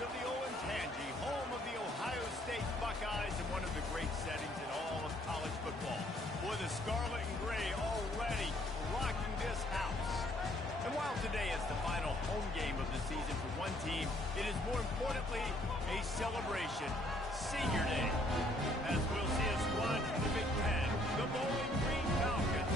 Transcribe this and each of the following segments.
of the old Ncaa, home of the Ohio State Buckeyes and one of the great settings in all of college football. Boy, the scarlet and gray already rocking this house. And while today is the final home game of the season for one team, it is more importantly a celebration, Senior Day, as we'll see a squad from the Big Ten, the Bowling Green Falcons,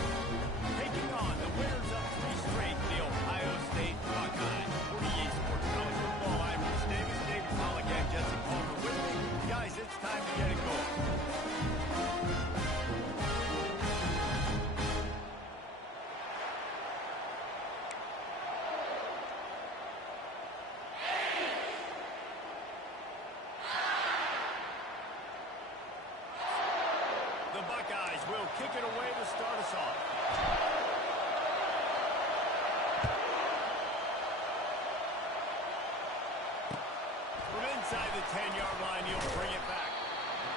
taking on the winners of 3 straight, the Ohio State Buckeyes. 48 Sports College Football, I'm Chris Davis, David Pollack, and Jesse Palmer with me. Guys, it's time to get it going. The Buckeyes will kick it away to start us off. From inside the 10-yard line, he'll bring it back.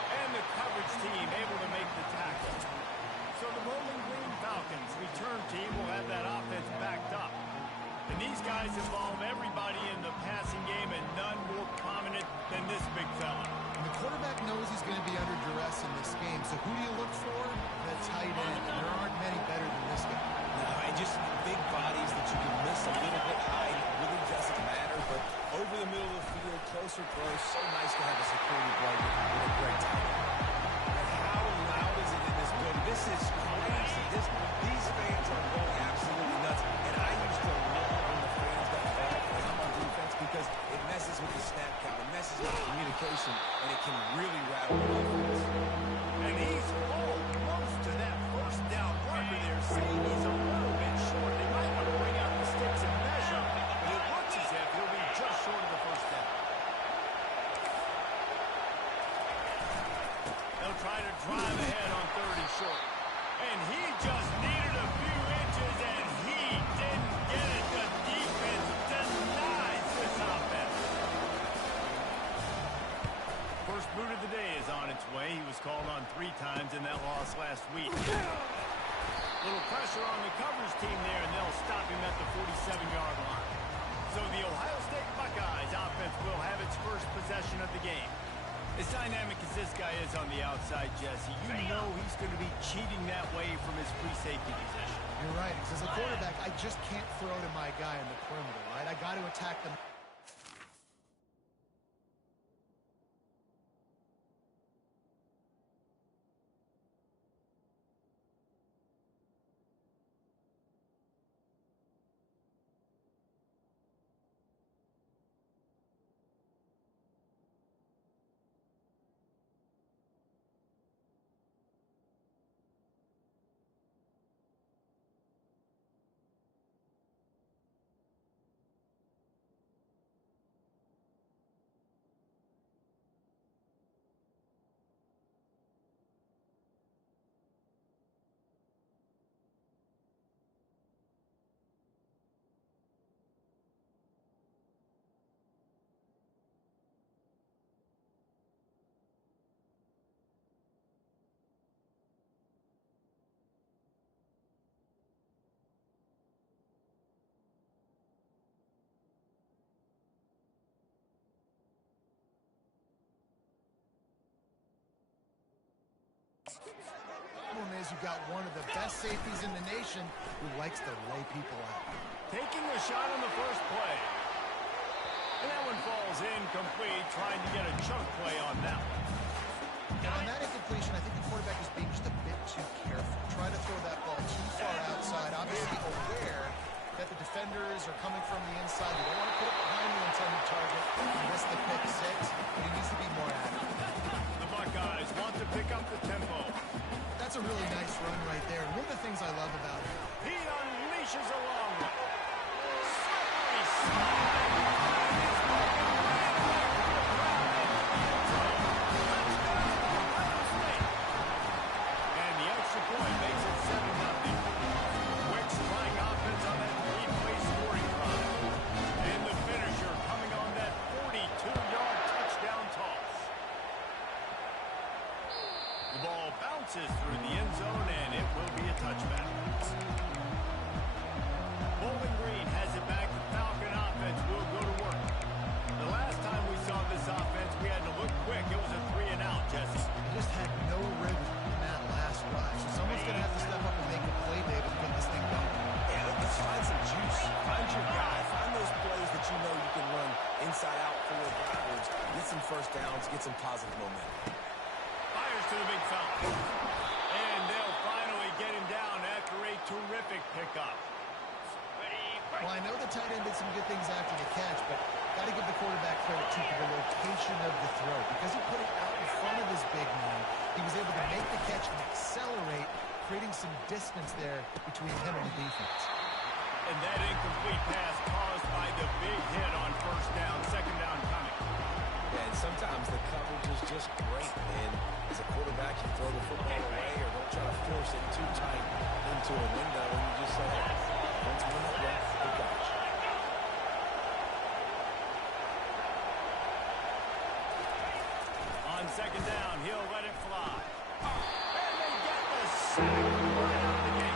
And the coverage team able to make the tackle. So the Bowling Green Falcons return team will have that offense backed up. And these guys involve everybody in the passing game, and none more prominent than this big fella. The quarterback knows he's going to be under duress in this game, so who do you look for? The tight end. There aren't many better than this guy. No, and just big bodies that you can miss a little bit high. It really doesn't matter, but over the middle of the field, closer throws, so nice to have a security blanket with a great tight end. And how loud is it in this building? This is crazy. These fans are going absolutely nuts, and I used to love when the fans got fed up when I'm on defense because it messes with the snap count, it messes with the communication, and it can really rattle the offense. And he's close to that first down marker there, saying he's a little bit short. They might want to bring out the sticks and measure, but it looks as if he'll be just short of the first down. They'll try to drive ahead on 3rd and short. And he just needed a few inches, and he didn't get it. The defense denies this offense. First boot of the day is on its way. He was called on 3 times in that loss last week. Little pressure on the coverage team there, and they'll stop him at the 47-yard line. So the Ohio State Buckeyes offense will have its first possession of the game. As dynamic as this guy is on the outside, Jesse, you know he's going to be cheating that way from his free safety position. You're right, because as a quarterback, I just can't throw to my guy in the perimeter, right? I got to attack them. Problem is, you got one of the best safeties in the nation who likes to lay people out. Taking the shot on the first play. And that one falls incomplete, trying to get a chunk play on that one. And on that incompletion, I think the quarterback is being just a bit too careful. Trying to throw that ball too far outside, obviously aware that the defenders are coming from the inside. You don't want to put it behind the intended target. He missed the pick 6, but he needs to be more active. The Buckeyes want to pick up the tempo. That's a really nice run right there. And one of the things I love about it, He unleashes a long one. Slippery slide. And it's broken right back to the ground into the end zone. Touchdown, Ohio State. And the extra point makes it 7-0. Quick strike offense on that 3-play scoring drive. And the finisher coming on that 42-yard touchdown toss. The ball bounces through the end zone, and it will be a touchback. first downs, get some positive momentum. Fires to the big fella. And they'll finally get him down after a terrific pickup. Well, I know the tight end did some good things after the catch, but got to give the quarterback credit, too, for the location of the throw. Because he put it out in front of his big man, he was able to make the catch and accelerate, creating some distance there between him and the defense. And that incomplete pass caused by the big hit on first down, second down coming. Yeah, and sometimes the coverage is just great, and as a quarterback, you throw the football away or don't try to force it too tight into a window, and you just say, once we're not left, good catch. On second down, he'll let it fly. And they get the sack right out of the gate.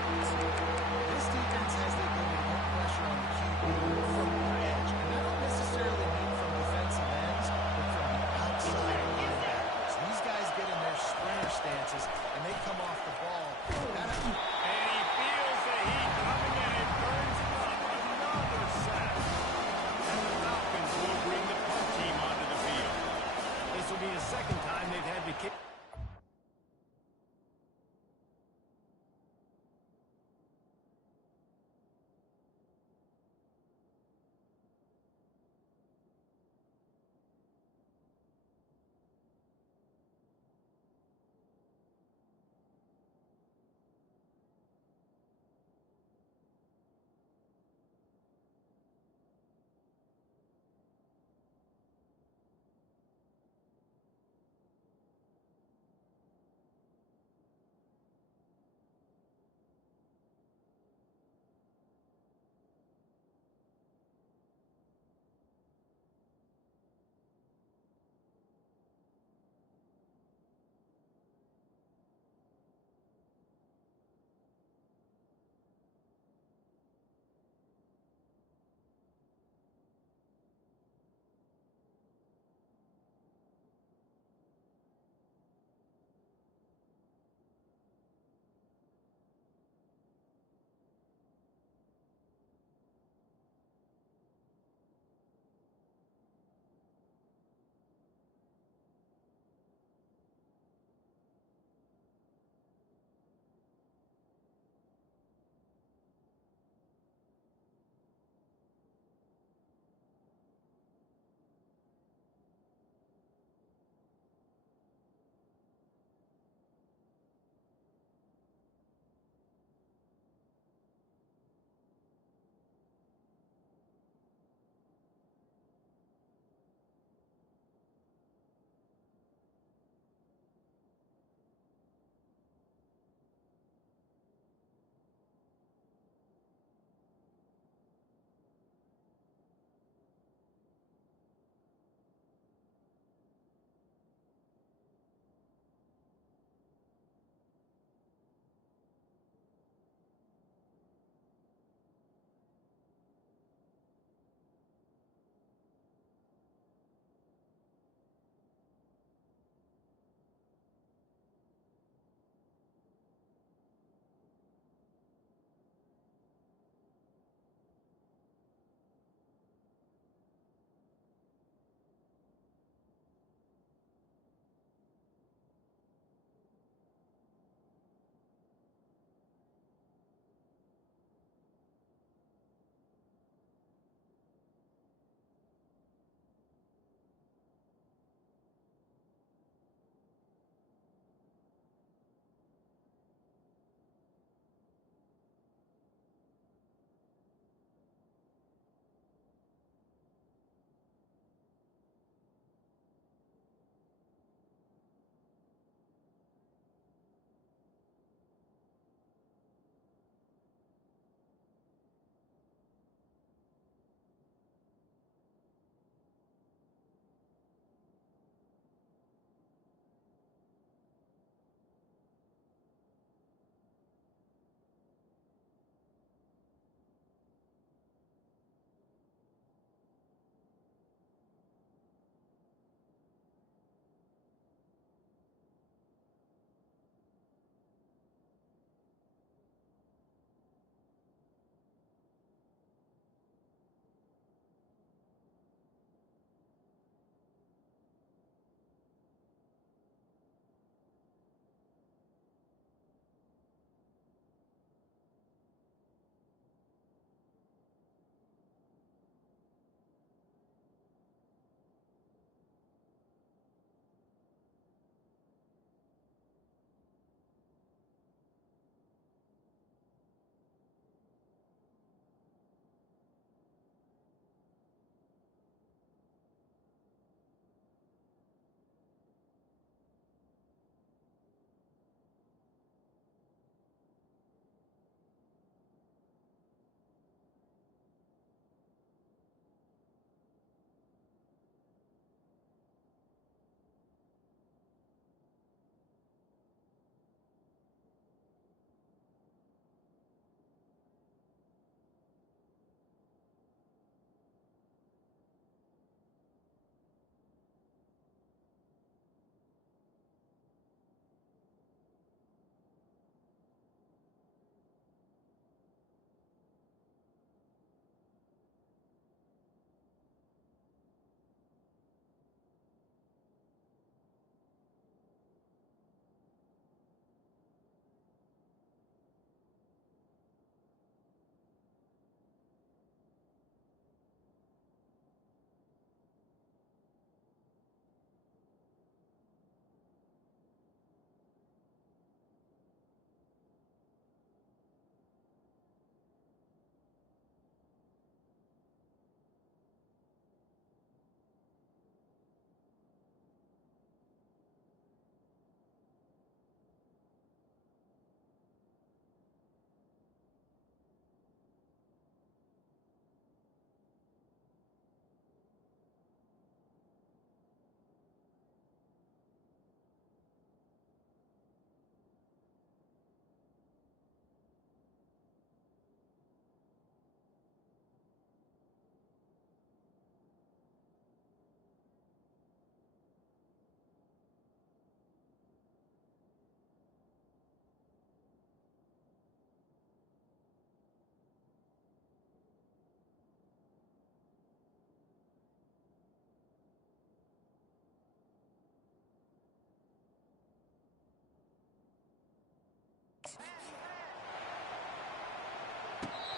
This defense has the ability to put pressure on the QB from the edge. And I don't necessarily mean from defensive ends, but from the outside linebackers. These guys get in their sprinter stances, and they come off the ball. And he feels the heat coming in and burns it up. Another sack. And the Falcons will bring the punt team onto the field. This will be the second time they've had to kick.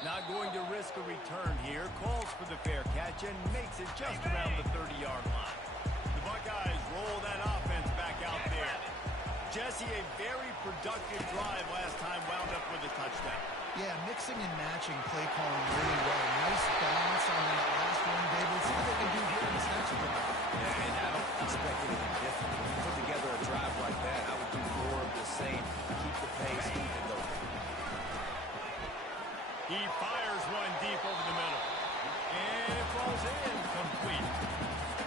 Not going to risk a return here. Calls for the fair catch and makes it just around the 30-yard line. The Buckeyes roll that offense back out there. Jesse, a very productive drive last time, wound up with a touchdown. Yeah, mixing and matching play calling really well. Nice balance on that last one, David. Let's see what they can do here in this next one. Yeah, and I don't expect anything different. When you put together a drive like that, I would do more of the same. Keep the pace, keep it going. He fires one deep over the middle. And it falls in complete.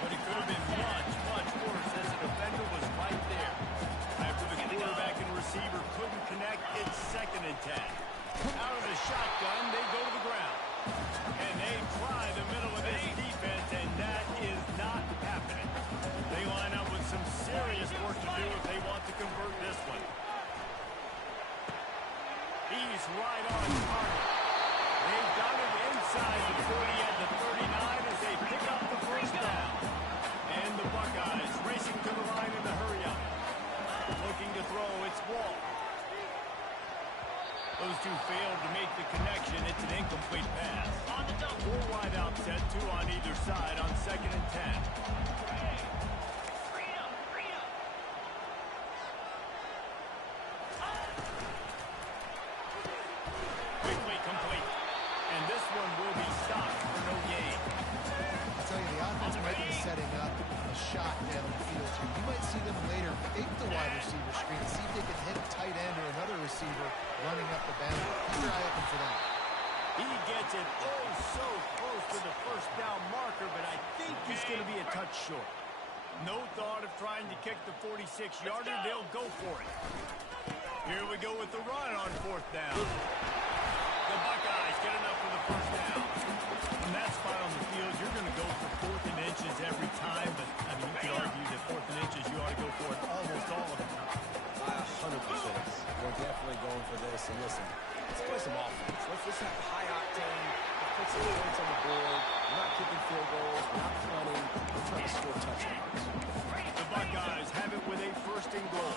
But it could have been much, much worse as the defender was right there. After the quarterback and receiver couldn't connect, it's 2nd and 10. Out of the shotgun, they go to the ground. And they try the middle of this defense, and that is not happening. They line up with some serious work to do if they want to convert this one. He's right on target. They've got it inside the 40 at the 39 as they pick up the first down. And the Buckeyes racing to the line in the hurry-up. Looking to throw, it's Wall. Those two failed to make the connection. It's an incomplete pass. 4 wide out set, 2 on either side on 2nd and 10. Quickly complete. And this one will be stopped for no gain. I'll tell you, the offense might be setting up a shot down the field here. You might see them later fake the wide receiver screen, see if they can hit a tight end or another receiver running up the boundary. Keep your eye open for that. He gets it oh so close to the first down marker, but I think he's going to be a touch short. No thought of trying to kick the 46-yarder. They'll go for it. Here we go with the run on 4th down. The Buckeyes get enough for the first down. From that spot on the field, you're going to go for 4th and inches every time, but I mean, you could argue that 4th and inches, you ought to go for it almost all of the time. 100%. We're definitely going for this. And listen, let's play some offense. Let's have high octane. Let's put some points on the board. We're not kicking field goals. We're not punting. We're trying to score touchdowns. The Buckeyes have it with a 1st and goal.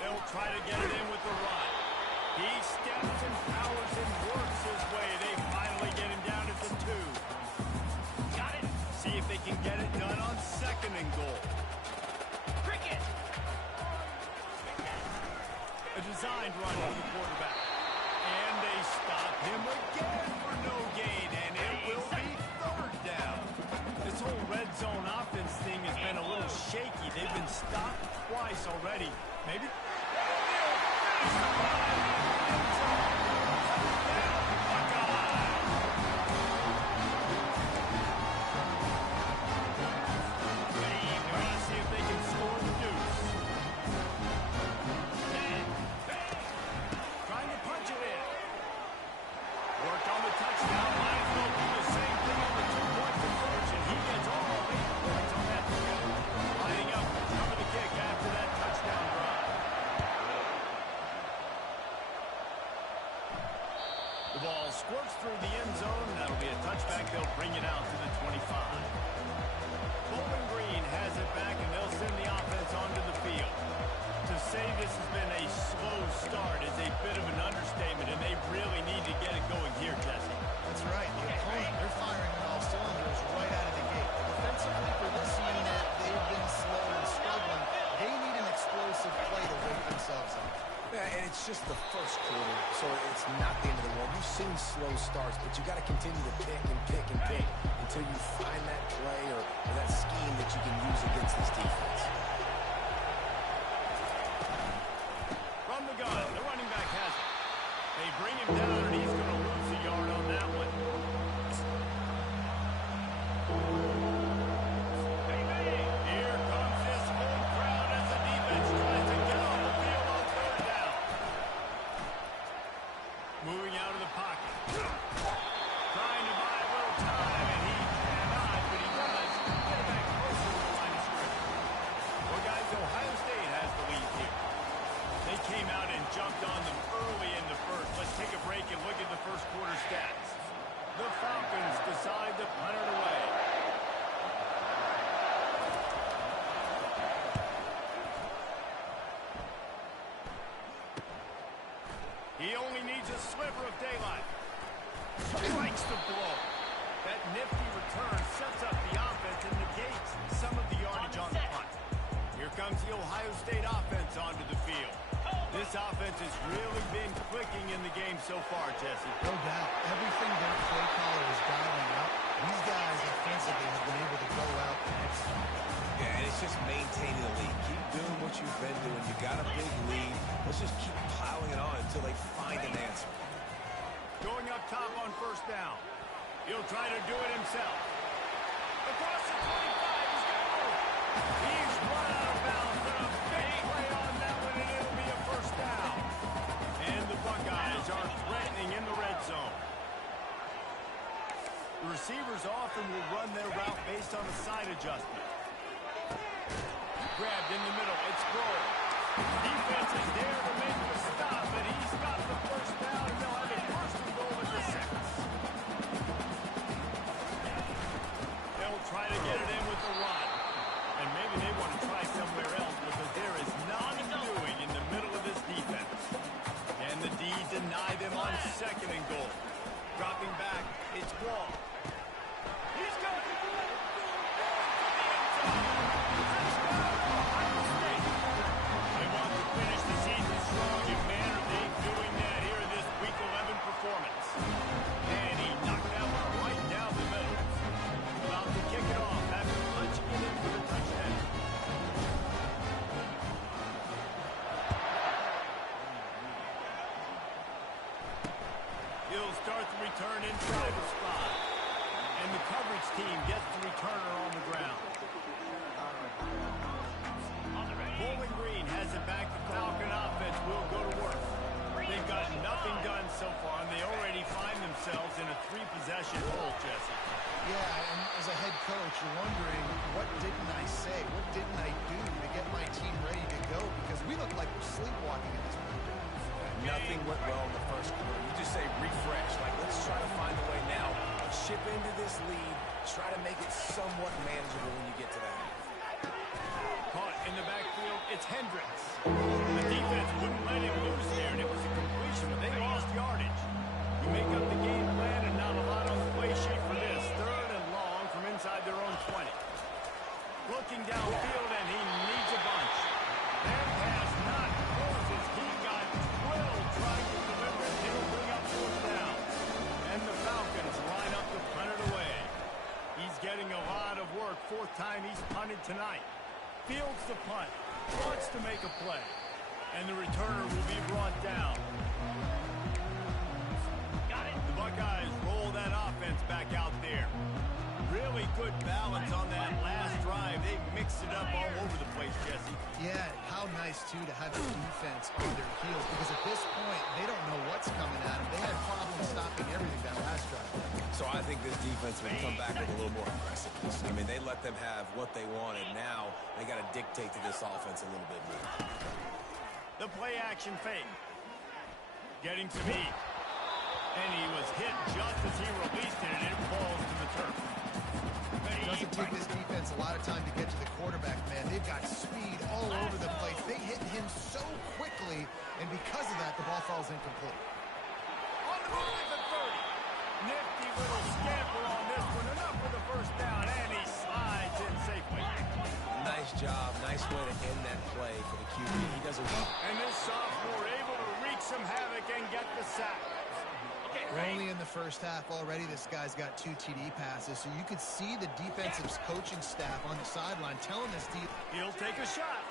They'll try to get it in with the run. He steps and powers and works his way. They finally get him down at the 2. Got it. See if they can get it done on 2nd and goal. Cricket. A designed run on the quarterback. And they stop him again for no gain, and it will be 3rd down. This whole red zone offense thing has been a little shaky. They've been stopped twice already. Maybe. Squirts through the end zone. That'll be a touchback. They'll bring it out to the 25. Bowling Green has it back, and they'll send the offense onto the field. To say this has been a slow start is a bit of an understatement, and they really need to get it going here, Jesse. That's right. The opponent, they're firing on all cylinders right out of the gate. Defensively for this unit, they've been slow and struggling. They need an explosive play to wake themselves up. Yeah, and it's just the first quarter, so it's not the end of the world. You've seen slow starts, but you got to continue to pick and pick and pick until you find that play or that scheme that you can use against this defense. From the gun, the running back has it. They bring him down, and he's going to lose a yard on that one. Here comes this home crowd as the defense tries to get on the field on 3rd down. Moving out of the pocket. Trying to buy a little time, and he cannot, but he does. Get it back closer to the line of scrimmage. Well, guys, Ohio State has the lead here. They came out and jumped on them early in the first. Let's take a break He only needs a sliver of daylight. Strikes the blow. That nifty return sets up the offense and negates some of the yardage on the punt. Here comes the Ohio State offense onto the field. This offense has really been clicking in the game so far, Jesse. No doubt. Everything their play caller is dialing up. These guys offensively have been able to go out and execute. Yeah, and it's just maintaining the lead. Keep doing what you've been doing. You got a big lead. Let's just keep plowing it on until they find an answer. Going up top on first down. He'll try to do it himself. Across the 25, he's got to move. He's run out of bounds, but a big play on that one, and it'll be a first down. And the Buckeyes are threatening in the red zone. The receivers often will run their route based on a side adjustment. Grabbed in the middle, it's Grohl. Defense is there to make the stop, but he's got the first down, and they'll have a first and goal at the 6. They'll try to get it in with the run. And maybe they want to try somewhere else because there is nothing doing in the middle of this defense. And the D deny them on second and goal. Dropping back, it's Grohl. He's got it. They want to finish the season strong, and man, are they doing that here in this Week 11 performance. And he knocked that one right down the middle. About to kick it off after punching it in for the touchdown. He'll start the return inside the spot. And the coverage team gets the returner on the ground. Bowling Green has it back. The Falcon offense will go to work. They've got nothing done so far, and they already find themselves in a 3-possession hole, Jesse. Yeah, and as a head coach, you're wondering, what didn't I say? What didn't I do to get my team ready to go? Because we look like we're sleepwalking at this point. Nothing went well in the first quarter. You just say refresh. Like, let's try to find a way now. Chip into this lead. Try to make it somewhat manageable when you get to that. Caught in the backfield, it's Hendricks. The defense wouldn't let him loose there, and it was a completion, but they lost yardage. You make up the game plan, and not a lot on the play sheet for this. Third and long from inside their own 20. Looking downfield, and he needs a bunch. That pass not closes. He got drilled trying to deliver it. He'll bring up fourth down. And the Falcons line up to punt it away. He's getting a lot of work. Fourth time he's punted tonight. Fields the punt. Wants to make a play. And the returner will be brought down. Got it. The Buckeyes roll that offense back out there. Really good balance on that last drive. They mixed it up all over the place, Jesse. Yeah, how nice, too, to have the defense on their heels, because at this point, they don't know what's coming at them. They had problems stopping everything that last drive. So I think this defense will come back with a little more aggressiveness. I mean, they let them have what they wanted. Now they got to dictate to this offense a little bit more. The play action fake. Getting some heat. And he was hit just as he released it, and it falls to the turf. It doesn't take this defense a lot of time to get to the quarterback, man. They've got speed all over the place. They hit him so quickly, and because of that, the ball falls incomplete. On the move at the 30. Nifty little scamper on this one. Enough for the first down, and he slides in safely. Nice job. Nice way to end that play for the QB. He does it well. And this sophomore able to wreak some havoc and get the sack. We're only in the first half already. This guy's got 2 TD passes, so you could see the defensive coaching staff on the sideline telling this team. He'll take a shot.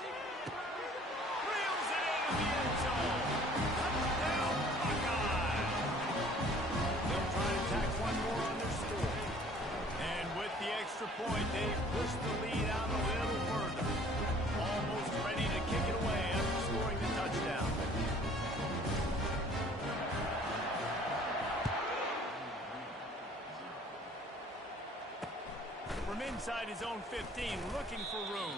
Reels it into the end zone. Touchdown, Buckeyes. They'll try to tack one more on their score. And with the extra point, they push the lead out a little further. Almost ready to kick it away after scoring the touchdown. From inside his own 15, looking for room.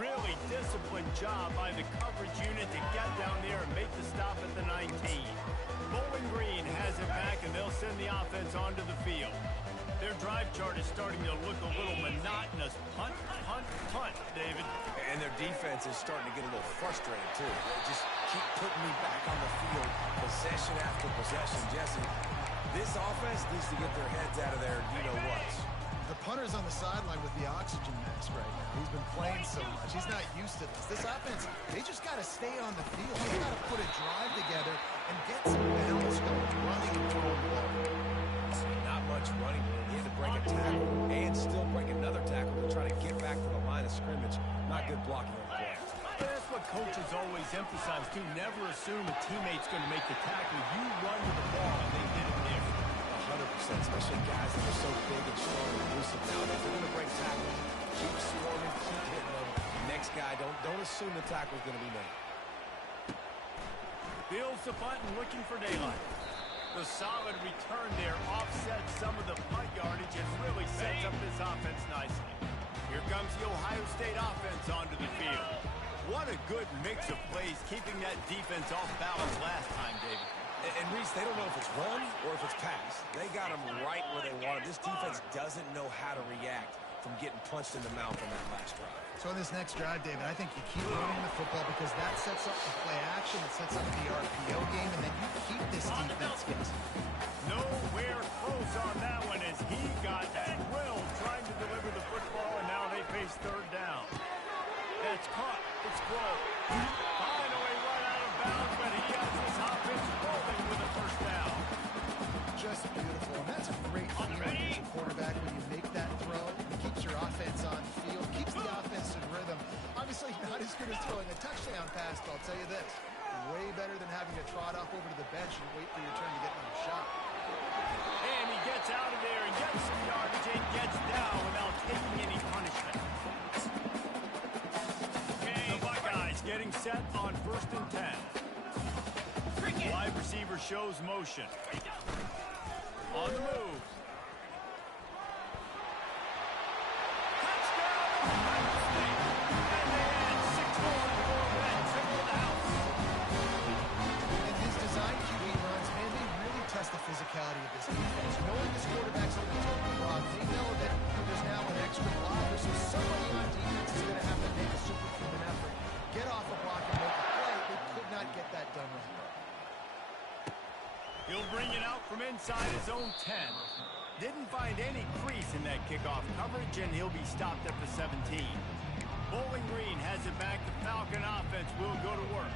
Really disciplined job by the coverage unit to get down there and make the stop at the 19. Bowling Green has it back, and they'll send the offense onto the field. Their drive chart is starting to look a little monotonous. Punt, punt, punt, David. And their defense is starting to get a little frustrated, too. They just keep putting me back on the field, possession after possession. Jesse, this offense needs to get their heads out of there, you-know-what. The punter's on the sideline with the oxygen mask right now. He's been playing so much. He's not used to this. This offense, they just got to stay on the field. They got to put a drive together and get some balance going, running and throwing the ball. Not much running. He had to break a tackle and still break another tackle to try to get back to the line of scrimmage. Not good blocking on the play. That's what coaches always emphasize, too. Never assume a teammate's going to make the tackle. You run to the ball, and they did it there. 100%, especially guys that are so big and strong and elusive nowadays. They're going to break tackles, keep swarming, keep hitting them. Next guy, don't assume the tackle's going to be made. Fields the punt and looking for daylight. The solid return there offsets some of the punt yardage and really sets up this offense nicely. Here comes the Ohio State offense onto the field. What a good mix of plays, keeping that defense off balance last time, David. And Reese, they don't know if it's run or if it's pass. They got them right where they want it. This defense doesn't know how to react from getting punched in the mouth on that last drive. So in this next drive, David, I think you keep running the football because that sets up the play action, it sets up the RPO game, and then you keep this defense guessing. Nowhere close on that one as he got drilled trying to deliver the football, and now they face third down. That's caught. It's close. Finally run out of bounds, but he has this offense rolling with a first down. Just beautiful. And that's a great feeling as a quarterback when you make that throw. It keeps your offense on the field, keeps the offense in rhythm. Obviously not as good as throwing a touchdown pass, but I'll tell you this. Way better than having to trot off over to the bench and wait for your turn to get another shot. And he gets out of there and gets some yardage and gets down without taking any punishment. The Buckeyes getting set on 1st and 10. Wide receiver shows motion. On the move. Touchdown, Ohio State. And they add 6 more to go over that triple house. In his design QB runs, man, they really test the physicality of this defense. Knowing this quarterback's going to take the block, they know that there's now an extra blocker, so somebody on defense is going to have to make a superhuman effort. Get off a block and make a play. They could not get that done right. He'll bring it out from inside his own 10. Didn't find any crease in that kickoff coverage, and he'll be stopped at the 17. Bowling Green has it back. The Falcon offense will go to work.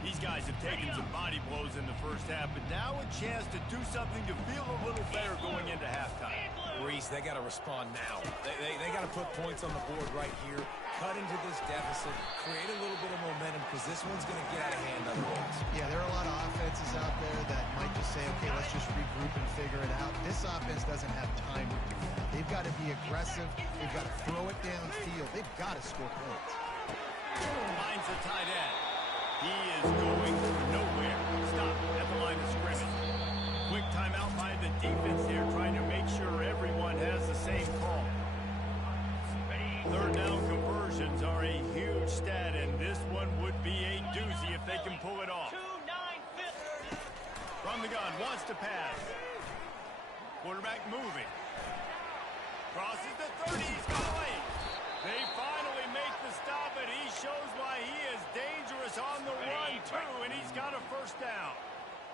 These guys have taken some body blows in the first half, but now a chance to do something to feel a little better going into halftime. Reese, they got to respond now. They got to put points on the board right here, cut into this deficit, create a little bit of momentum because this one's going to get out of hand otherwise. Yeah, there are a lot of offenses out there that might just say, okay, let's just regroup and figure it out. This offense doesn't have time to do that. They've got to be aggressive. They've got to throw it downfield. They've got to score points. Finds the tight end. He is going nowhere. Stop at the line of scrimmage. Quick timeout by the defense there, trying to make sure everyone has the same call. Third down conversions are a huge stat, and this one would be a doozy if they can pull it off. From the gun, wants to pass. Quarterback moving. Crosses the 30, he's gone late. They finally make the stop, and he shows why he is dangerous on the run, too, and he's got a first down.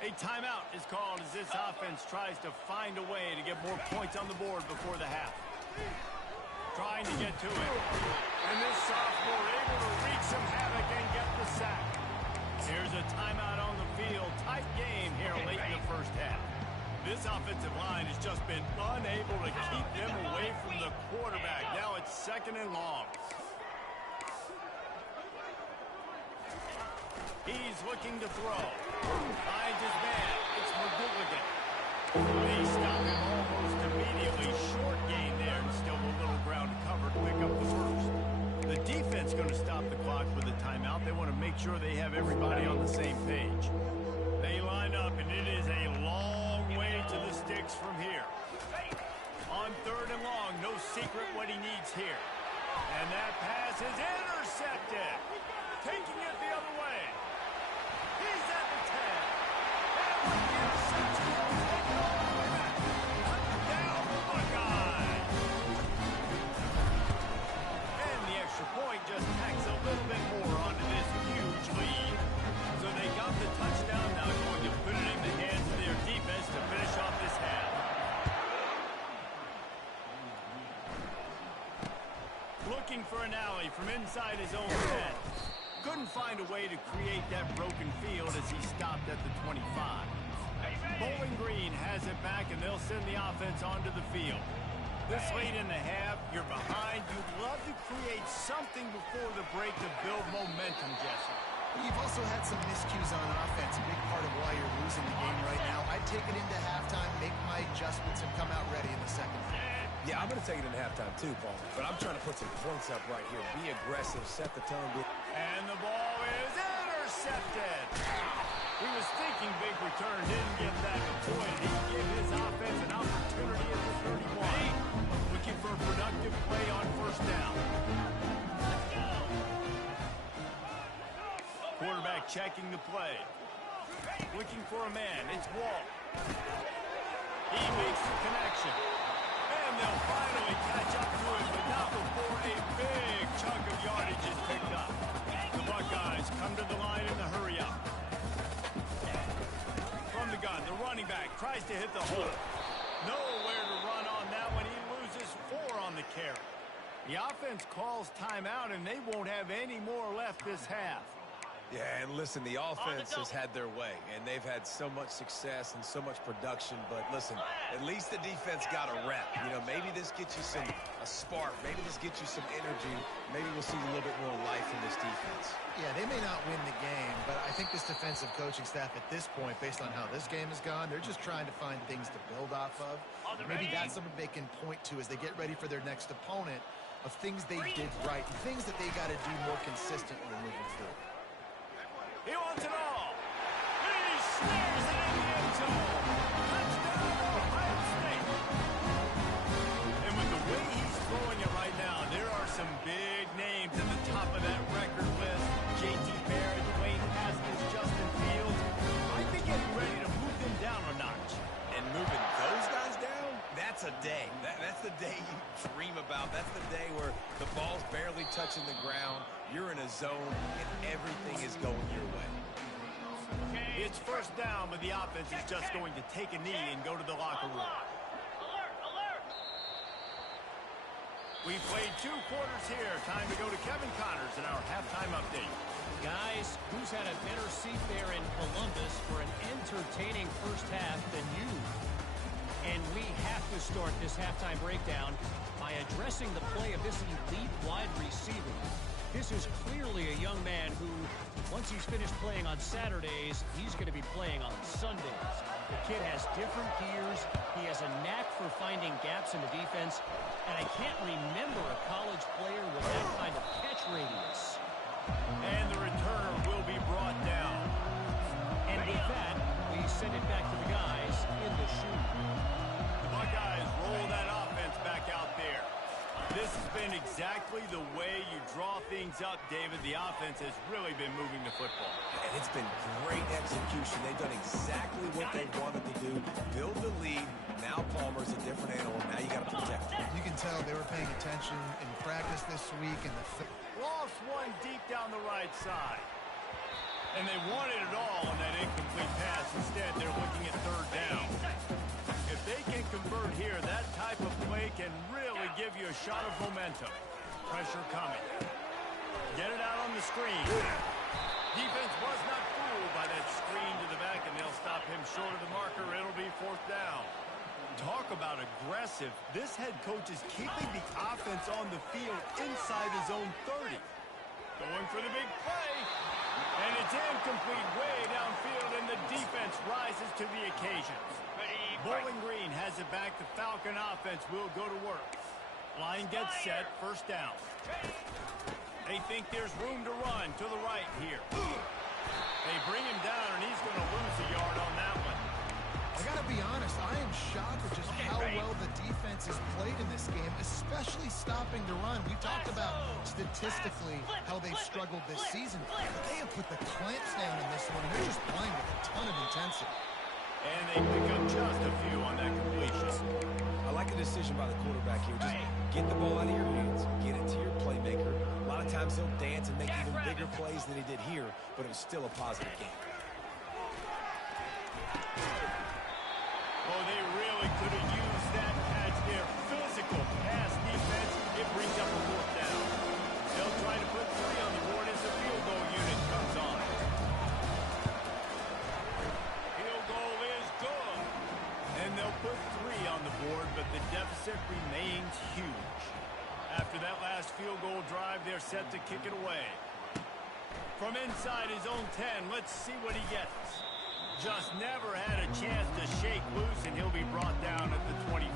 A timeout is called as this offense tries to find a way to get more points on the board before the half. Trying to get to it. And this sophomore able to wreak some havoc and get the sack. Here's a timeout on the field. Tight game here late in the first half. This offensive line has just been unable to keep them away from the quarterback. Now it's 2nd and long. He's looking to throw. Finds his man. It's McGooligan. They stop him almost immediately. Short gain there and still a little ground to cover to pick up the first. The defense going to stop the clock with a timeout. They want to make sure they have everybody on the same page. They line up, and it is a long way to the sticks from here. On 3rd and long, no secret what he needs here. And that pass is intercepted. Taking it the other way. He's at the 10. And with the interception, he'll take it all the way back. Touchdown, Buckeyes. And the extra point just tacks a little bit more onto this huge lead. So from inside his own 10. Couldn't find a way to create that broken field as he stopped at the 25. Bowling Green has it back, and they'll send the offense onto the field. This late in the half, you're behind. You'd love to create something before the break to build momentum, Jesse. You've also had some miscues on offense, a big part of why you're losing the game right now. I'd take it into halftime, make my adjustments, and come out ready in the second half. Yeah, I'm going to take it into halftime too, Paul. But I'm trying to put some points up right here. Be aggressive, set the tone. And the ball is intercepted. He was thinking big return, didn't get that point. He gave his offense an opportunity at the 31. Looking for a productive play on first down. Quarterback checking the play. Looking for a man. It's Walt. He makes the connection. And they'll finally catch up to him, but not before a big chunk of yardage is picked up. The Buckeyes come to the line in the hurry up. From the gun, the running back tries to hit the hole. Nowhere to run on that one. He loses 4 on the carry. The offense calls timeout, and they won't have any more left this half. Yeah, and listen, the offense has had their way, and they've had so much success and so much production. But listen, at least the defense got a rep. You know, maybe this gets you a spark. Maybe this gets you some energy. Maybe we'll see a little bit more life in this defense. Yeah, they may not win the game, but I think this defensive coaching staff at this point, based on how this game has gone, they're just trying to find things to build off of. Maybe that's something they can point to as they get ready for their next opponent, of things they did right, and things that they got to do more consistently moving forward. He wants it all. He snares it in the end zone. Touchdown, Ohio State. And with the way he's throwing it right now, there are some big names at the top of that record list. J.T. Barrett, Dwayne Haskins, Justin Fields. Might be getting ready to move them down a notch. And moving those guys down, that's a day. That's the day you dream about. That's the day where the ball's barely touching the ground. You're in a zone, and everything is going your way. It's first down, but the offense is just going to take a knee and go to the locker room. We played 2 quarters here. Time to go to Kevin Connors in our halftime update. Guys, who's had a better seat there in Columbus for an entertaining first half than you? And we have to start this halftime breakdown by addressing the play of this elite wide receiver. This is clearly a young man who, once he's finished playing on Saturdays, he's going to be playing on Sundays. The kid has different gears. He has a knack for finding gaps in the defense. And I can't remember a college player with that kind of catch radius. And the returner will be brought down. And with that, we send it back to the guys in the shoe. The Buckeyes roll that offense back out there. This has been exactly the way you draw things up, David. The offense has really been moving the football. And it's been great execution. They've done exactly what they wanted to do. Build the lead. Now Palmer's a different animal. Now you got to protect him. You can tell they were paying attention in practice this week. And lost one deep down the right side. And they wanted it all on that incomplete pass. Instead, they're looking at third down. If they can convert here, that type of play can really give you a shot of momentum. Pressure coming. Get it out on the screen. Defense was not fooled by that screen to the back, and they'll stop him short of the marker. It'll be fourth down. Talk about aggressive. This head coach is keeping the offense on the field inside his own 30. Going for the big play. And it's incomplete way downfield, and the defense rises to the occasion. Bowling Green has it back. The Falcon offense will go to work. Line gets set. First down. They think there's room to run to the right here. They bring him down, and he's going to lose a yard on that one. I got to be honest, I am shocked at just how well the defense has played in this game, especially stopping the run. We talked about statistically how they've struggled this season, but they have put the clamps down in this one. They're just playing with a ton of intensity. And they pick up just a few on that completion. I like the decision by the quarterback here. Just get the ball out of your hands, get it to your playmaker. A lot of times he'll dance and make even bigger plays than he did here, but it was still a positive game. Oh, they really could have used that catch there. Physical pass defense. It brings up a fourth down. They'll try they're set to kick it away. From inside his own 10, let's see what he gets. Just never had a chance to shake loose, and he'll be brought down at the 24.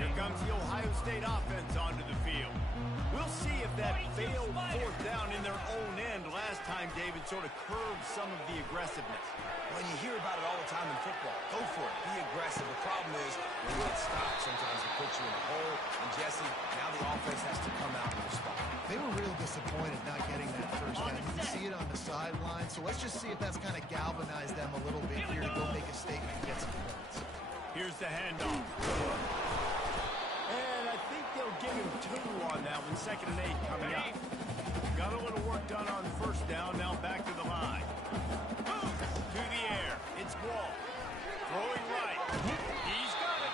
Here comes the Ohio State offense onto the field. We'll see if that failed fourth down in their own end last time, David, sort of curbed some of the aggressiveness. Well, you hear about it all the time in football. Go for it. Be aggressive. The problem is when you get stopped, sometimes it puts you in a hole. And, Jesse, now the offense has to come out and respond. They were real disappointed not getting that first down. You can see it on the sideline. So let's just see if that's kind of galvanized them a little bit here to go make a statement and get some points. Here's the handoff. And I think they'll give him 2 on that one. 2nd and 8 coming up. Got a little work done on first down. Now back to the line. To the air. It's Wall. Throwing right. He's got it.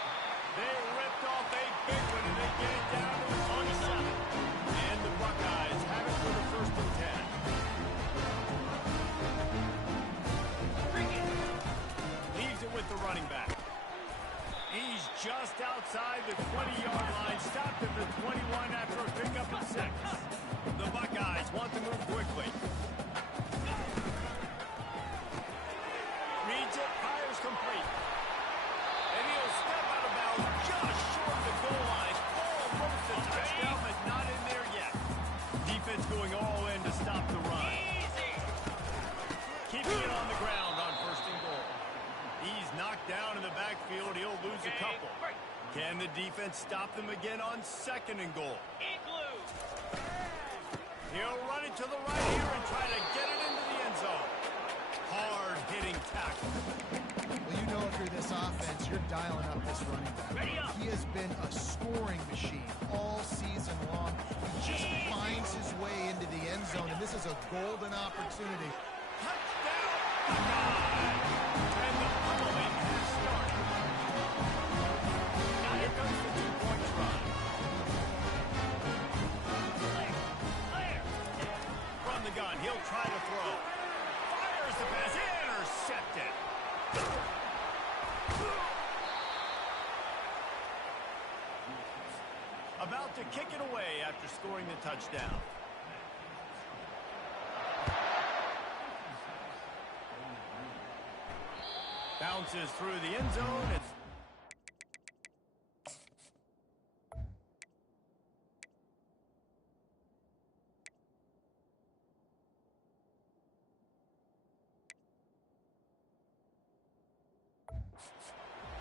They ripped off a big one, and they get it down to the 27. And the Buckeyes have it for the 1st and 10. Leaves it with the running back. He's just outside the 20-yard line. Stopped at the 21 after a pickup at 6. The Buckeyes want to move quickly. Reads it, fires complete. And he'll step out of bounds just short of the goal line. Almost a touchdown, but not in there yet. Defense going all in to stop the run. Keeping it on the ground on 1st and goal. He's knocked down in the backfield. He'll lose a couple. Can the defense stop them again on 2nd and goal? He'll run it to the right here and try to get it into the end zone. Hard-hitting tackle. Well, you know if you're this offense, you're dialing up this running back. He has been a scoring machine all season long. He just finds his way into the end zone, and this is a golden opportunity. Touchdown! And the pummeling has started. Now here comes the 2-point try. From the gun, he'll try to throw. Fires the pass, intercepted. About to kick it away after scoring the touchdown. Bounces through the end zone. It's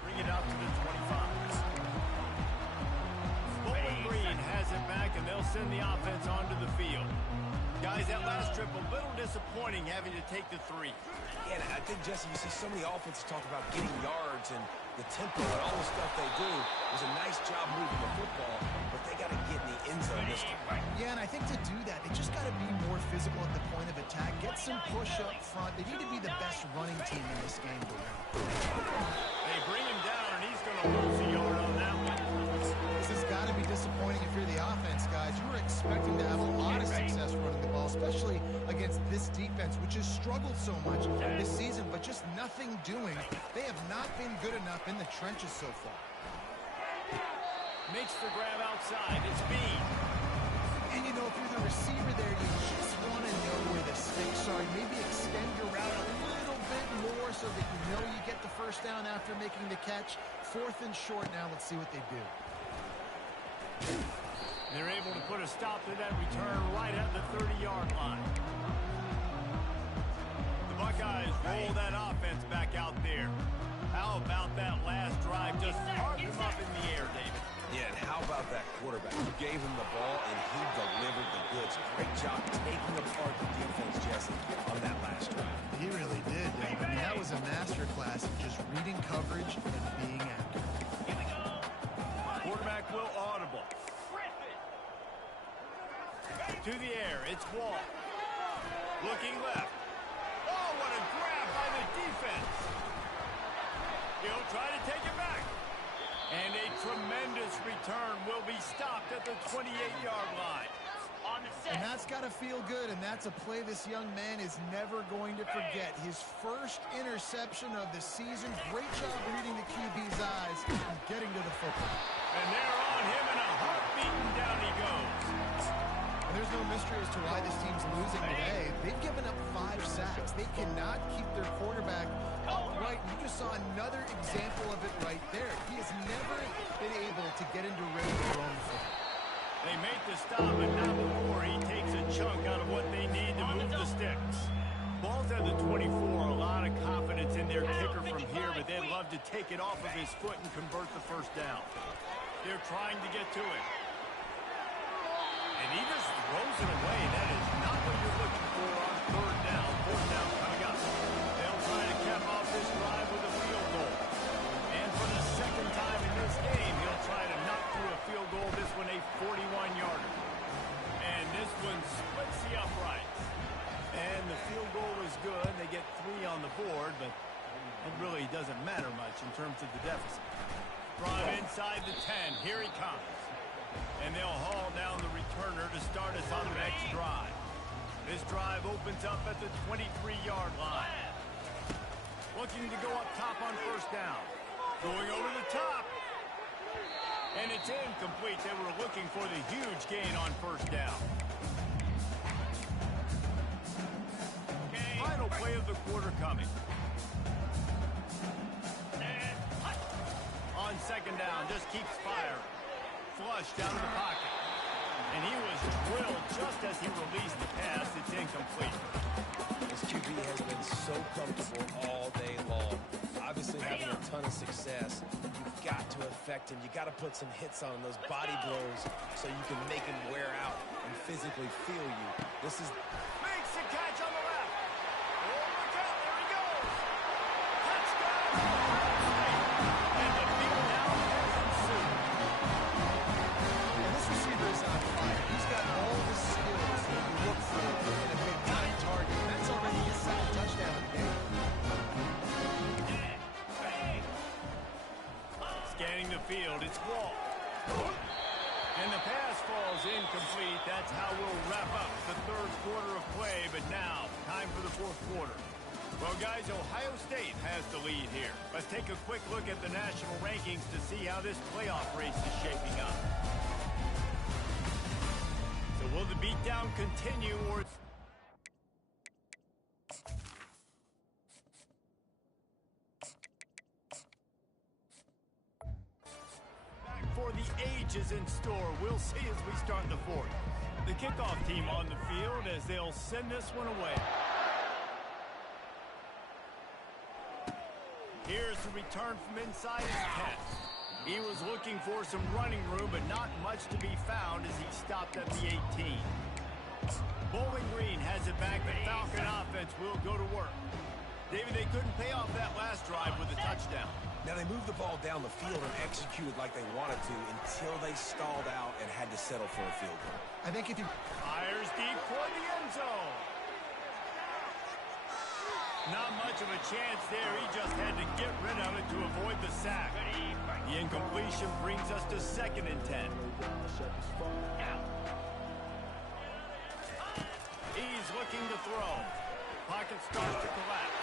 bring it out to the 25. Bowling Green has it back, and they'll send the offense onto the field. Guys, that last trip a little disappointing having to take the 3. Yeah, and I think, Jesse, you see so many offenses talk about getting yards and the tempo and all the stuff they do. It was a nice job moving the football, but they got to get in the end zone this time. Yeah, and I think to do that, they just got to be more physical at the point of attack, get some push up front. They need to be the best running team in this game to win. They bring him down, and he's going to lose a yard on that one. This has got to be disappointing if you're the offense, guys. You were expecting to have a lot of success running the ball, especially against this defense, which has struggled so much this season, but just nothing doing. They have not been good enough in the trenches so far. Makes the grab outside. It's Bean. And, you know, if you're the receiver there, you just want to know where the stakes are. Maybe extend your route a little bit more so that you know you get the first down after making the catch. 4th and short now. Let's see what they do. They're able to put a stop to that return right at the 30-yard line. The Buckeyes roll that offense back out there. How about that last drive? Just parked him up in the air, David. Yeah, and how about that quarterback? You gave him the ball, and he delivered the goods. Great job taking apart the defense, Jesse, on that last drive. He really did. I mean, that was a masterclass of just reading coverage and being accurate. Quarterback will audible. To the air, it's Wall. Looking left. Oh, what a grab by the defense. He'll try to take it back. And a tremendous return will be stopped at the 28-yard line. And that's got to feel good, and that's a play this young man is never going to forget. His first interception of the season. Great job reading the QB's eyes and getting to the football. And they're on him in a heartbeat, and down he goes. And there's no mystery as to why this team's losing today. They've given up 5 sacks. They cannot keep their quarterback upright. You just saw another example of it right there. He has never been able to get into rhythm of their own foot. They make the stop, but not before he takes a chunk out of what they need to move the sticks. Ball's at the 24. A lot of confidence in their kicker from here, but they'd love to take it off of his foot and convert the first down. They're trying to get to it. And he just throws it away. That is not what you're looking for on third down. Fourth down coming up. They'll try to cap off this drive with a field goal. And for the second time in this game, he'll try to knock through a field goal. This one a 41-yarder. And this one splits the uprights. And the field goal is good. They get 3 on the board, but it really doesn't matter much in terms of the deficit. Drive inside the 10. Here he comes. And they'll haul down the returner to start us on the next drive. This drive opens up at the 23-yard line. Looking to go up top on first down. Going over the top. And it's incomplete. They were looking for the huge gain on first down. Final play of the quarter coming. On second down, just keeps firing. Flush down to the pocket. And he was drilled just as he released the pass. It's incomplete. This QB has been so comfortable all day long. Obviously having a ton of success. You've got to affect him. You got to put some hits on him, those body blows, so you can make him wear out and physically feel you. This is... Makes the catch on the left. Oh, look out. There he goes. Touchdown. And the field now has ensued. And this receiver is on fire. He's got all the skills that you look for in a big-time target. That's already his second touchdown of the game. Scanning the field, it's Wall. And the pass falls incomplete. That's how we'll wrap up the third quarter of play. But now, time for the fourth quarter. Well, guys, Ohio State has the lead here. Let's take a quick look at the national rankings to see how this playoff race is shaping up. So will the beatdown continue, or... For the ages in store. We'll see as we start the fourth. The kickoff team on the field as they'll send this one away. Here's the return from inside his 10. He was looking for some running room, but not much to be found as he stopped at the 18. Bowling Green has it back. The Falcon offense will go to work. David, they couldn't pay off that last drive with a touchdown. Now, they moved the ball down the field and executed like they wanted to until they stalled out and had to settle for a field goal. I think if you... Fires deep for the end zone. Not much of a chance there. He just had to get rid of it to avoid the sack. The incompletion brings us to 2nd and 10. He's looking to throw. Pocket starts to collapse.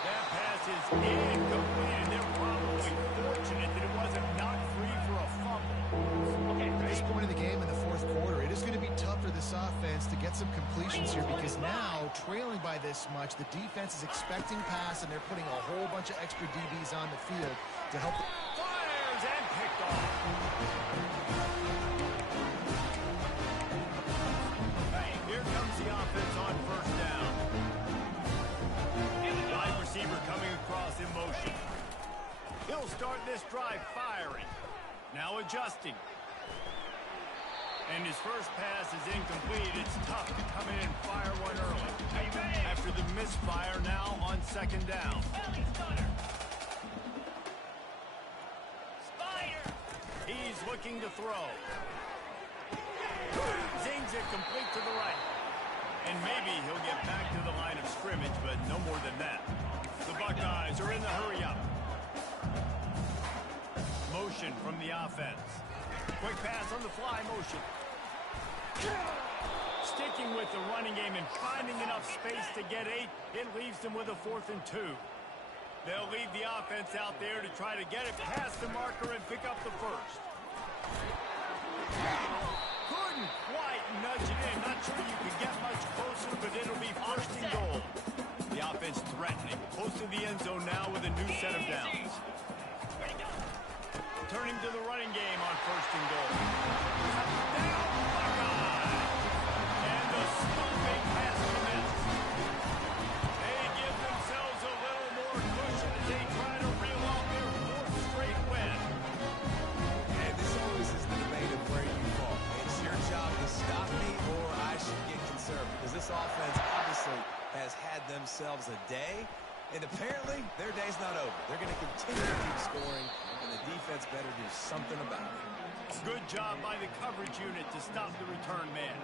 That pass is incomplete, and they're probably fortunate that it wasn't knocked free for a fumble. At this point in the game in the fourth quarter, it is going to be tough for this offense to get some completions here because now, trailing by this much, the defense is expecting pass, and they're putting a whole bunch of extra DBs on the field to help. Fires and picked off. Here comes the offense on first down. Wide receiver coming across in motion. He'll start this drive firing. Now adjusting. And his first pass is incomplete. It's tough to come in and fire one early. After the misfire, now on second down. He's looking to throw. Zings it complete to the right. And maybe he'll get back to the line of scrimmage, but no more than that. The Buckeyes are in the hurry-up. Motion from the offense. Quick pass on the fly motion. Sticking with the running game and finding enough space to get 8, it leaves them with a 4th and 2. They'll leave the offense out there to try to get it past the marker and pick up the first. Couldn't quite nudge it in. Not sure you can get much closer, but it'll be first and goal. The offense threatening. Close to the end zone now with a new set of downs. Turning to the running game on first and goal. Touchdown, Buckeye! And the stopping has commenced. They give themselves a little more cushion as they try to reel off their fourth straight win. And this always is the debate of where you fall. It's your job to stop me, or I should get conservative. Because this offense obviously has had themselves a day, and apparently their day's not over. They're going to continue to keep scoring, and the defense better do something about it. Good job by the coverage unit to stop the return man.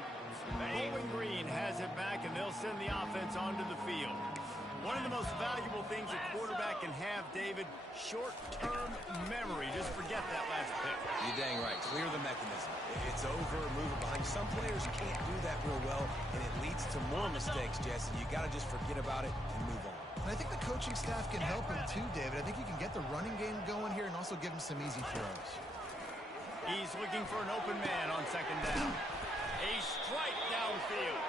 Bowling Green has it back, and they'll send the offense onto the field. One of the most valuable things a quarterback can have, David, short-term memory. Just forget that last pick. You're dang right. Clear the mechanism. It's over, move it behind. Some players can't do that real well, and it leads to more mistakes, Jesse. You got to just forget about it and move on. And I think the coaching staff can help him too, David. I think you can get the running game going here and also give him some easy throws. He's looking for an open man on second down. A strike downfield.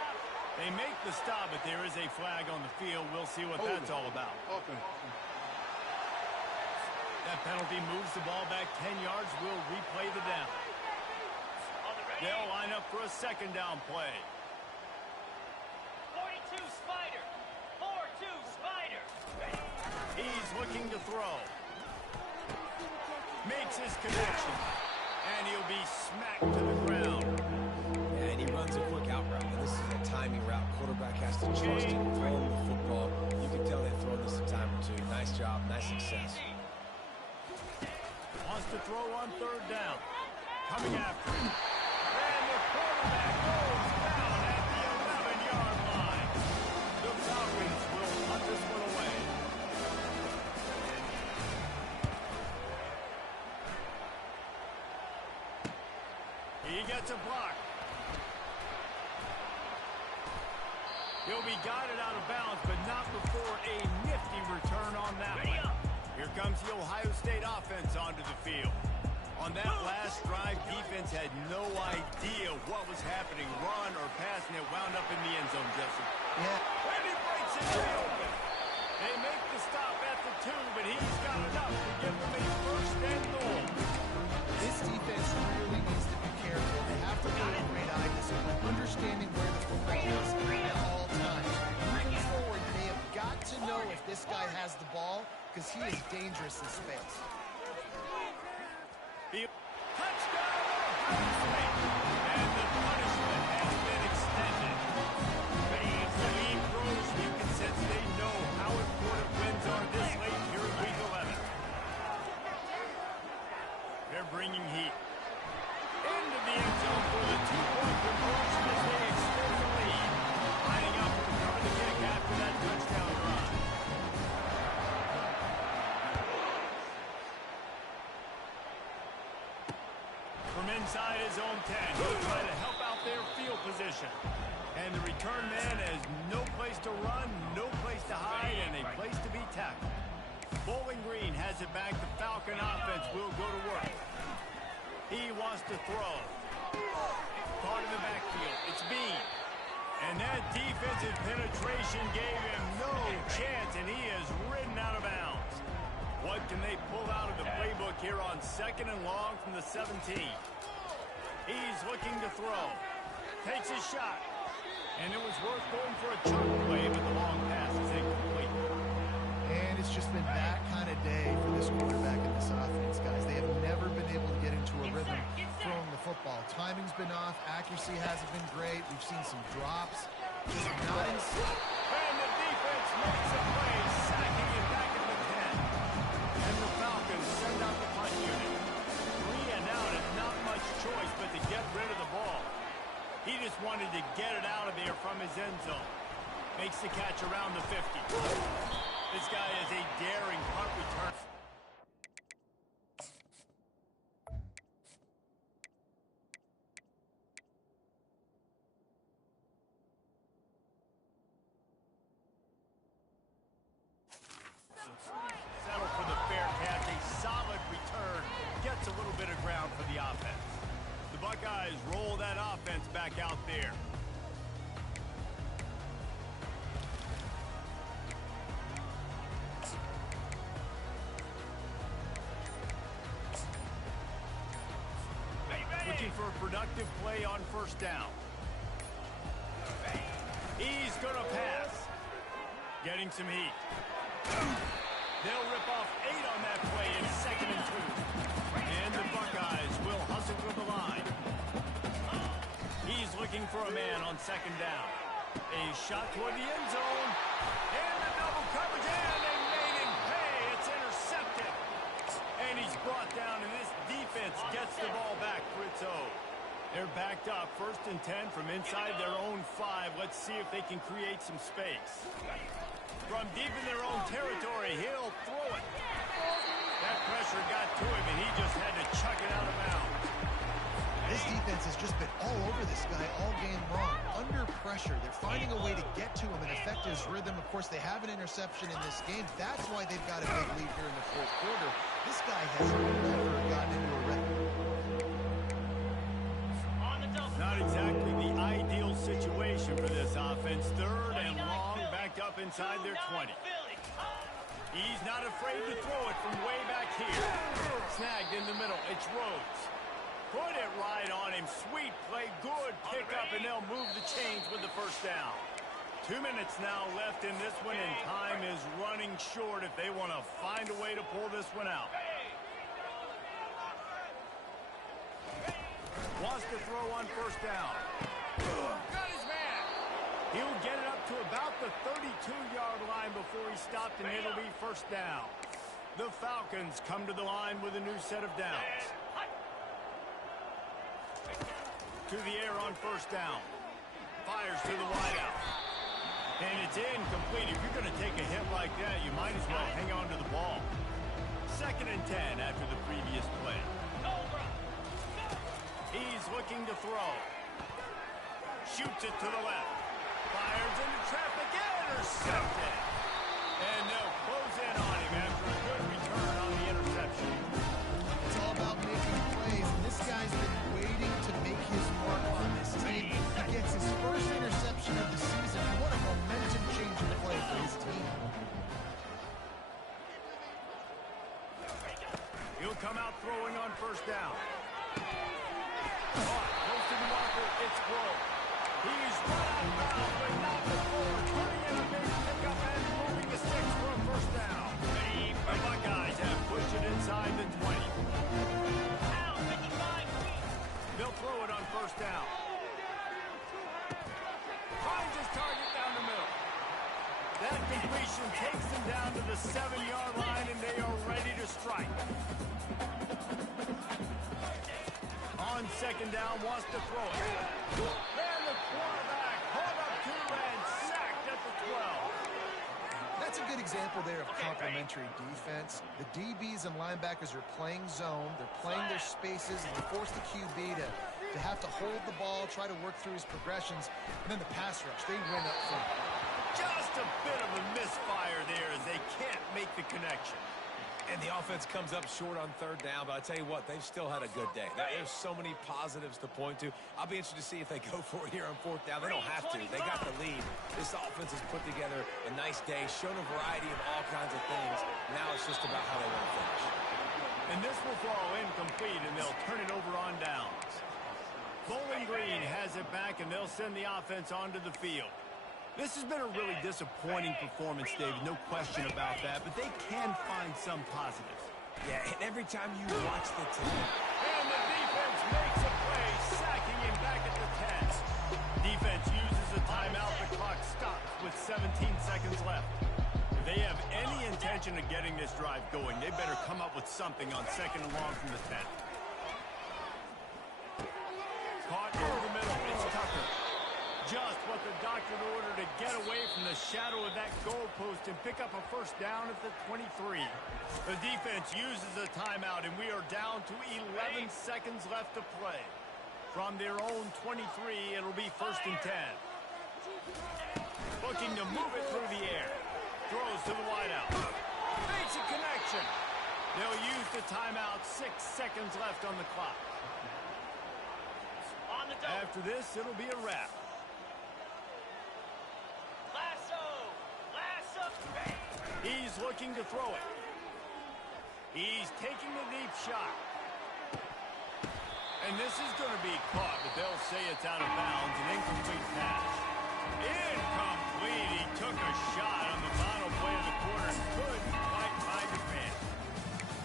They make the stop, but there is a flag on the field. We'll see what that's all about. That penalty moves the ball back 10 yards. We'll replay the down. They'll line up for a second down play. 42 Spider. 4-2 Spider. He's looking to throw. Makes his connection. And he'll be smacked to the ground. Yeah, and he runs a quick out route. And this is a timing route. Quarterback has to trust him throwing the football. You can tell they've thrown this a time or two. Nice job, nice success. Wants to throw on third down. Coming after him. And the quarterback goes down at the 11-yard line. The Falcons will punt this one away. He gets a block. He'll be guided out of bounds, but not before a nifty return on that one. Here comes the Ohio State offense onto the field. On that last drive, defense had no idea what was happening, run or pass, and it wound up in the end zone, Jesse. Yeah. And he breaks it to the open. They make the stop at the 2, but he's got enough to give them a first and goal. This defense really needs to be careful. They have to play a great eye discipline, understanding where the football is at all times. Moving forward, they have got to know if this guy has the ball, because he is dangerous in space. Touchdown, Ohio State! And the punishment has been extended. The lead grows. You can sense they know how important wins are this late here in Week 11. They're bringing heat. Into the end zone for the 2-point conversion as they extend the lead. Lining up to cover the kick after that touchdown drive. From inside his own 10, he'll try to help out their field position. And the return man has no place to run, no place to hide, and a place to be tackled. Bowling Green has it back. The Falcon offense will go to work. He wants to throw. Caught in the backfield. It's Bean. And that defensive penetration gave him no chance, and he is ridden out of bounds. What can they pull out of the playbook here on second and long from the 17? He's looking to throw. Takes his shot. And it was worth going for a chunk play, but the long pass is incomplete. And it's just been that kind of day for this quarterback and this offense, guys. They have never been able to get into a rhythm throwing the football. Timing's been off. Accuracy hasn't been great. We've seen some drops. Just not in sync. And the defense makes a play, sacking it back at the 10. And the Falcons send out the punt unit. 3 and out and not much choice but to get rid of the ball. He just wanted to get it out of there from his end zone. Makes the catch around the 50. This guy is a daring punt return. Settle for the fair catch. A solid return. Gets a little bit of ground for the offense. The Buckeyes roll that offense back out there. Looking for a productive play on first down. He's going to pass. Getting some heat. They'll rip off 8 on that play in 2nd and 2. And the Buckeyes will hustle to the line. He's looking for a man on 2nd down. A shot toward the end zone. And the double coverage. And they made him pay. It's intercepted. And he's brought down, and this defense gets the ball back for its own. They're backed up, 1st and 10 from inside their own 5. Let's see if they can create some space. From deep in their own territory, he'll throw it. That pressure got to him, and he just had to chuck it out of bounds. This defense has just been all over this guy all game long. Under pressure, they're finding a way to get to him and affect his rhythm. Of course, they have an interception in this game. That's why they've got a big lead here in the 4th quarter. This guy has never gotten into a rhythm. Not exactly the ideal situation for this offense. 3rd and long, backed up inside their 20. He's not afraid to throw it from way back here. Snagged in the middle. It's Rhodes. Put it right on him. Sweet play. Good pickup, and they'll move the chains with the 1st down. 2 minutes now left in this one, and time is running short if they want to find a way to pull this one out. Wants to throw on 1st down. Got his man. He'll get it up to about the 32-yard line before he stopped, and it'll be 1st down. The Falcons come to the line with a new set of downs. To the air on 1st down. Fires to the wideout. And it's incomplete. If you're going to take a hit like that, you might as well hang on to the ball. 2nd and 10 after the previous play. He's looking to throw. Shoots it to the left. Fires into traffic. Intercepted. And they'll close in on him after a good return on the interception. It's all about making plays, and this guy's been waiting to make his mark on this team. He gets his 1st interception of the season. What a momentum-changing play for his team. He'll come out throwing on 1st down. Close to the marker, it's Grove. He's run out of bounds, but not before. Turning in a big pickup and moving the sticks for a 1st down. The Buckeyes have pushed it inside the 20. They'll throw it on 1st down. Finds his target down the middle. That completion takes them down to the 7-yard line, and they are ready to strike. On 2nd down, wants to throw it. And the quarterback pulled up 2 and sacked at the 12. That's a good example there of complementary defense. The DBs and linebackers are playing zone. They're playing their spaces, and they force the QB to have to hold the ball, try to work through his progressions. And then the pass rush, they win up front. Just a bit of a misfire there as they can't make the connection. And the offense comes up short on 3rd down, but I tell you what, they've still had a good day. There's so many positives to point to. I'll be interested to see if they go for it here on 4th down. They don't have to. They got the lead. This offense has put together a nice day, shown a variety of all kinds of things. Now it's just about how they want to finish. And this will fall incomplete, and they'll turn it over on downs. Bowling Green has it back, and they'll send the offense onto the field. This has been a really disappointing performance, David, no question about that, but they can find some positives. Yeah, and every time you watch the team. And the defense makes a play, sacking him back at the 10. Defense uses a timeout. The clock stops with 17 seconds left. If they have any intention of getting this drive going, they better come up with something on 2nd and long from the 10. Caught over the middle. It's Tucker. Just what the doctor ordered to get away from the shadow of that goalpost and pick up a 1st down at the 23. The defense uses a timeout, and we are down to 11 seconds left to play. From their own 23, it'll be 1st and 10. Looking to move it through the air. Throws to the wideout. Makes a connection. They'll use the timeout. 6 seconds left on the clock. After this, it'll be a wrap. Lasso. He's looking to throw it. He's taking the deep shot. And this is going to be caught, but they'll say it's out of bounds. An incomplete pass. Incomplete. He took a shot on the final play of the quarter. Couldn't quite find his man.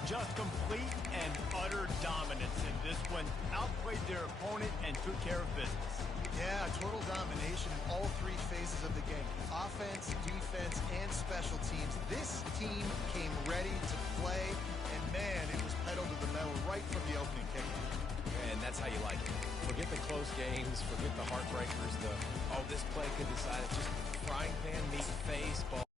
Just complete and utter dominance in this one. Outplayed their opponent and took care of business. Yeah, total domination in all three phases of the game. Offense, defense, and special teams. This team came ready to play, and man, it was pedal to the metal right from the opening kickoff. And that's how you like it. Forget the close games, forget the heartbreakers, this play could decide it. Just frying pan, meat, face, ball.